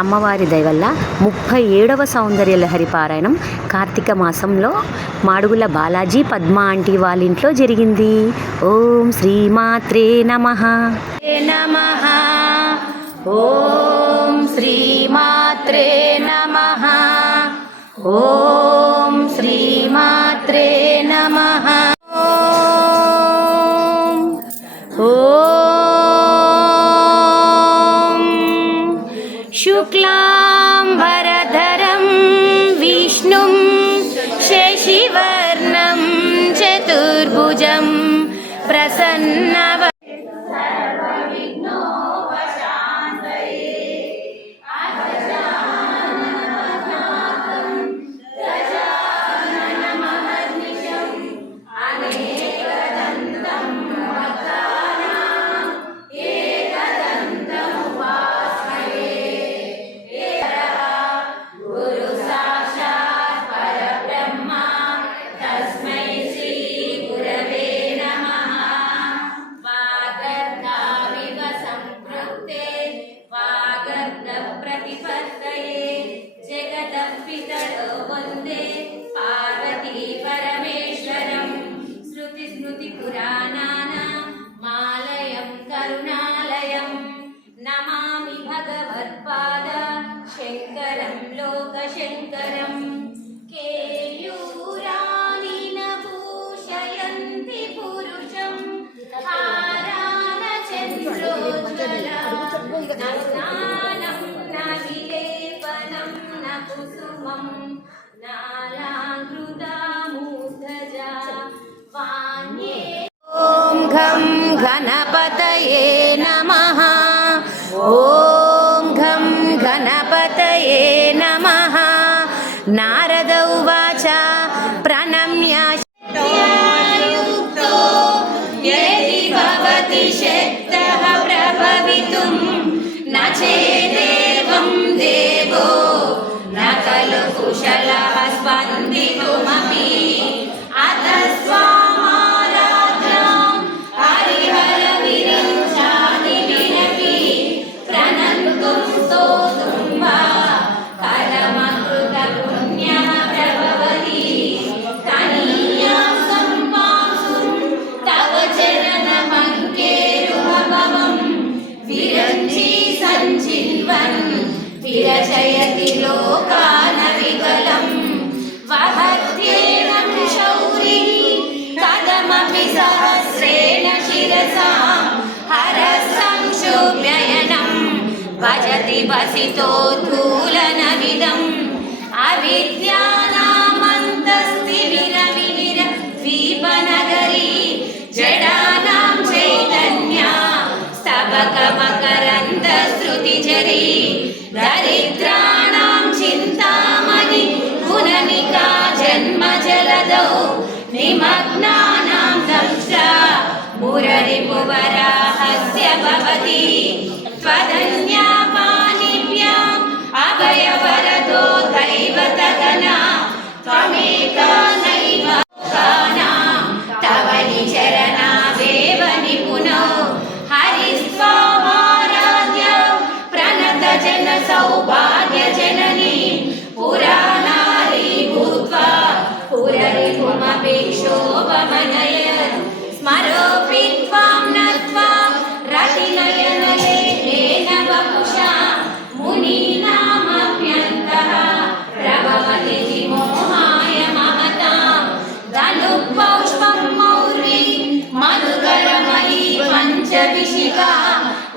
అమ్మవారి దయవల్ల ముప్పై ఏడవ సౌందర్య లహరి పారాయణం కార్తీక మాసంలో మాడుగుల బాలాజీ పద్మ ఆంటీ వాళ్ళ ఇంట్లో జరిగింది. ఓం శ్రీమాత్రే నమ. నమ. ఓం శ్రీమాత్రే నమ. ఓం శ్రీమాత్రే నమ. शुक्लाम्बरधरं Radhaye భజతి బసితో స్థూలన విదం అవిద్యానామంతస్తి విరమి విర ద్వీపనగరీ జడానాం చైతన్య. స్తబక మకరంద శృతి జరీ దరిద్రాణాం చింతామణి పునమికా జన్మ జలదౌ. నిమగ్నా मुररिपुवराहस्य भवति त्वदन्यापानिभ्याम् अभयवरदो दैवतगना त्वमेका नैव लोकानां तव निचरणावेव निपुणौ हरिस्त्वामाराध्य प्रणतजनसौभाग्यजननी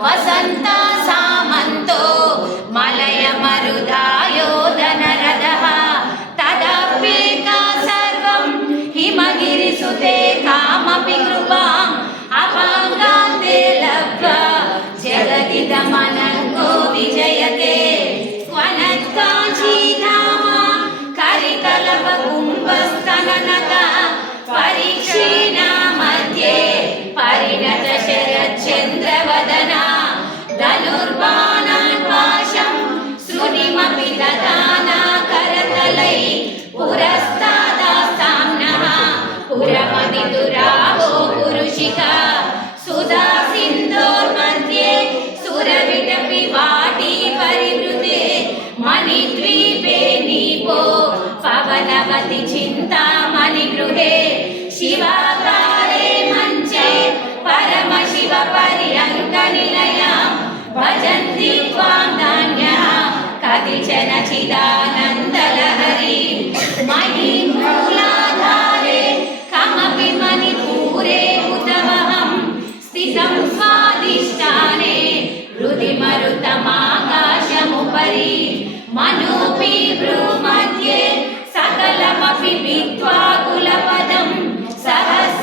వసంత సామంతో మలయ మరుదాయోధనరదః తదప్యేకా సర్వం హిమగిరిసుతే కామపి కృపాం అపాంగాం తే లబ్ధ్వా జగదిదమనంగో విజయతే. వనత్కాచీధామ కరికలప కుంభస్తననక మధ్యే పరిణ चन्द्रवदना धनुर्बाणान् पाशं सुनिमपि दधाना करतलै पुरस्तादास्तां नः पुरमदिदुराहो पुरुषिका सुधा सिन्धोर्मध्ये सुरविटपि वाटी परिवृते मणिद्वीपे नीपो पवनवति चिन्तामणिगृहे चन चिदानन्दलहरि मयि मूलाधारे कमपि मणिपूरे उतमहं स्थितं स्वाधिष्ठाने हृदि मरुतमाकाशमुपरि मनोपि भ्रूमध्ये सकलमपि विद्वाकुलपदं सहस्र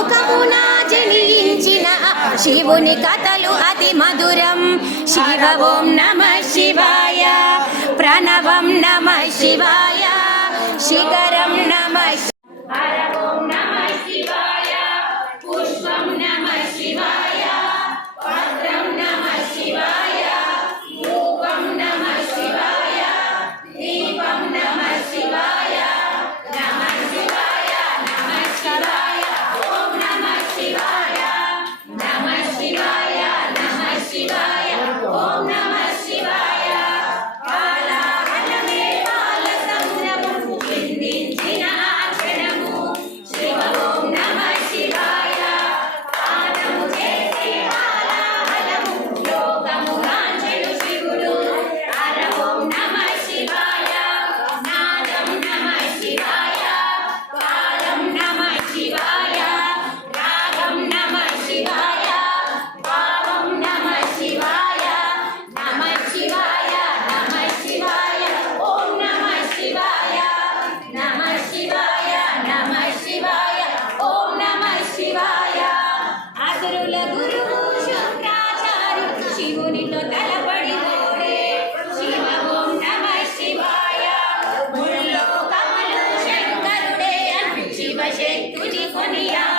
ముఖమున జలించిన శివుని కథలు అతి మధురం. శివ ఓం నమ శివాయ ప్రణవం నమ శివాయ శిఖరం నమ সেই তুলি কনিয়া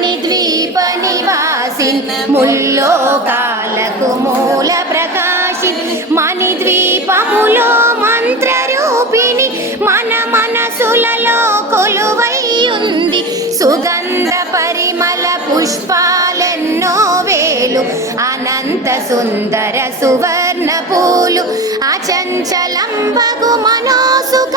ముని ద్వీప నివాసి ముల్లోకాలకు మూల ప్రకాశి మణి ద్వీపములో మంత్ర రూపిణి మన మనసులలో కొలువైయుంది. సుగంధ పరిమళ పుష్పాలెన్నో వేలు అనంత సుందర సువర్ణ పూలు అచంచలం బగు మనోసుఖ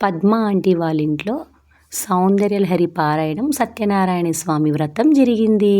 పద్మ ఆంటీ వాళ్ళ ఇంట్లో సౌందర్యలహరి పారాయణం సత్యనారాయణ స్వామి వ్రతం జరిగింది.